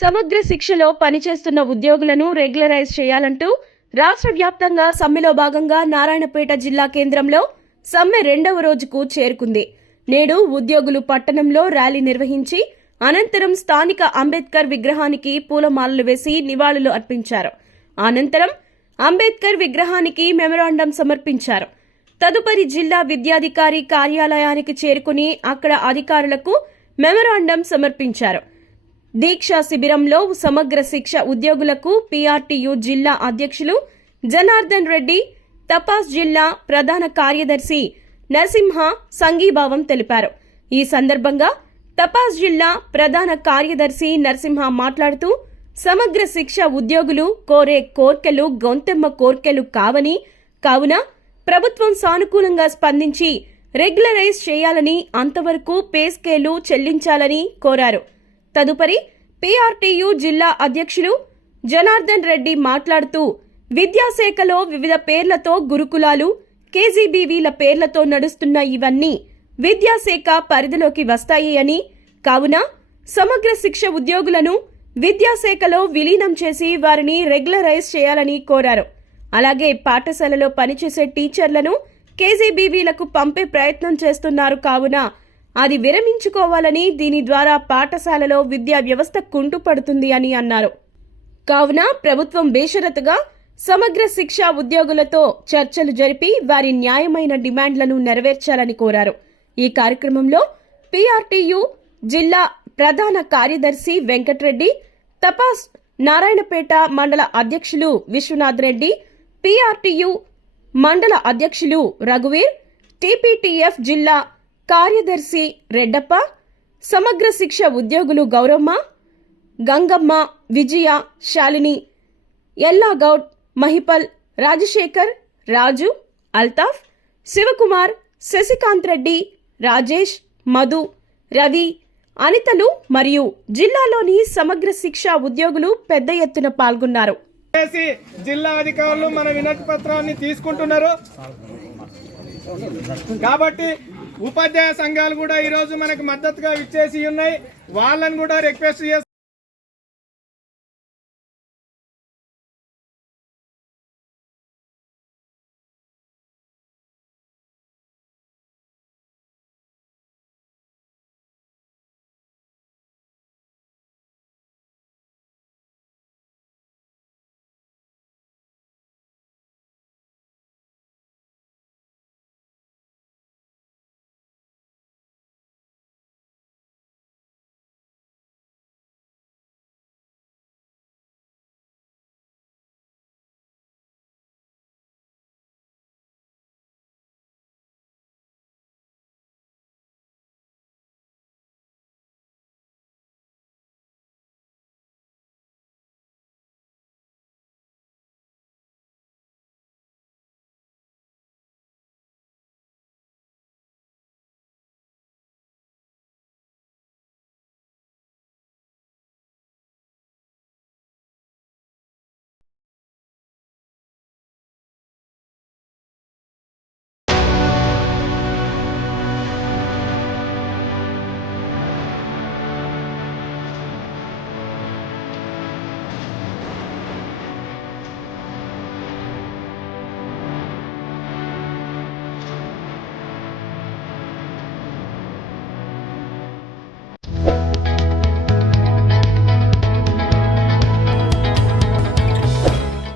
సమగ్ర శిక్షలో పనిచేస్తున్న ఉద్యోగులను రెగ్యులరైజ్ చేయాలంటూ రాష్ట్ర వ్యాప్తంగా సమ్మెలో భాగంగా నారాయణపేట జిల్లా కేంద్రంలో సమ్మె రెండవ రోజుకు చేరుకుంది. నేడు ఉద్యోగులు పట్టణంలో ర్యాలీ నిర్వహించి అనంతరం స్థానిక అంబేద్కర్ విగ్రహానికి పూలమాలలు వేసి నివాళులు అర్పించారు. అనంతరం అంబేద్కర్ విగ్రహానికి మెమరాండం సమర్పించారు. తదుపరి జిల్లా విద్యాధికారి కార్యాలయానికి చేరుకుని అక్కడ అధికారులకు మెమరాండం సమర్పించారు. దీక్షా శిబిరంలో సమగ్ర శిక్ష ఉద్యోగులకు పీఆర్టీయూ జిల్లా అధ్యక్షులు జనార్దన్ రెడ్డి తపాస్ జిల్లా ప్రధాన కార్యదర్శి నరసింహ సంఘీభావం తెలిపారు. ఈ సందర్భంగా తపాస్ జిల్లా ప్రధాన కార్యదర్శి నరసింహ మాట్లాడుతూ సమగ్ర శిక్ష ఉద్యోగులు కోరే కోర్కెలు గొంతెమ్మ కోర్కెలు కావని కావున ప్రభుత్వం సానుకూలంగా స్పందించి రెగ్యులరైజ్ చేయాలని అంతవరకు పే స్కేలు చెల్లించాలని కోరారు. తదుపరి పీఆర్టీయూ జిల్లా అధ్యక్షులు జనార్దన్ రెడ్డి మాట్లాడుతూ విద్యాశాఖలో వివిధ పేర్లతో గురుకులాలు కేజీబీవీల పేర్లతో నడుస్తున్న ఇవన్నీ విద్యాశాఖ పరిధిలోకి వస్తాయి అని కావున సమగ్ర శిక్ష ఉద్యోగులను విద్యాశాఖలో విలీనం చేసి వారిని రెగ్యులరైజ్ చేయాలని కోరారు. అలాగే పాఠశాలలో పనిచేసే టీచర్లను కేజీబీవీలకు పంపే ప్రయత్నం చేస్తున్నారు. కావున అది విరమించుకోవాలని దీని ద్వారా పాఠశాలలో విద్యా వ్యవస్థ కుంటుపడుతుంది అని అన్నారు. కావున ప్రభుత్వం బేషరతుగా సమగ్ర శిక్షా ఉద్యోగులతో చర్చలు జరిపి వారి న్యాయమైన డిమాండ్లను నెరవేర్చాలని కోరారు. ఈ కార్యక్రమంలో పీఆర్టీయూ జిల్లా ప్రధాన కార్యదర్శి వెంకట్రెడ్డి తపాస్ నారాయణపేట మండల అధ్యక్షులు విశ్వనాథ్ రెడ్డి పిఆర్టీయు మండల అధ్యక్షులు రఘువీర్ టీపీటీఎఫ్ జిల్లా కార్యదర్శి రెడ్డప్ప సమగ్ర శిక్ష ఉద్యోగులు గౌరమ్మ గంగమ్మ విజయ శాలిని ఎల్లాగౌడ్ మహిపల్ రాజశేఖర్ రాజు అల్తాఫ్ శివకుమార్ శశికాంత్ రెడ్డి రాజేష్ మధు రవి అనితలు మరియు జిల్లాలోని సమగ్ర శిక్ష ఉద్యోగులు పెద్ద ఎత్తున పాల్గొన్నారు. జిల్లా అధికారులు మన వినతి పత్రాన్ని తీసుకుంటున్నారు. కాబట్టి ఉపాధ్యాయ సంఘాలు కూడా ఈరోజు మనకు మద్దతుగా ఇచ్చేసి ఉన్నాయి. వాళ్ళని కూడా రిక్వెస్ట్ చేస్తాం.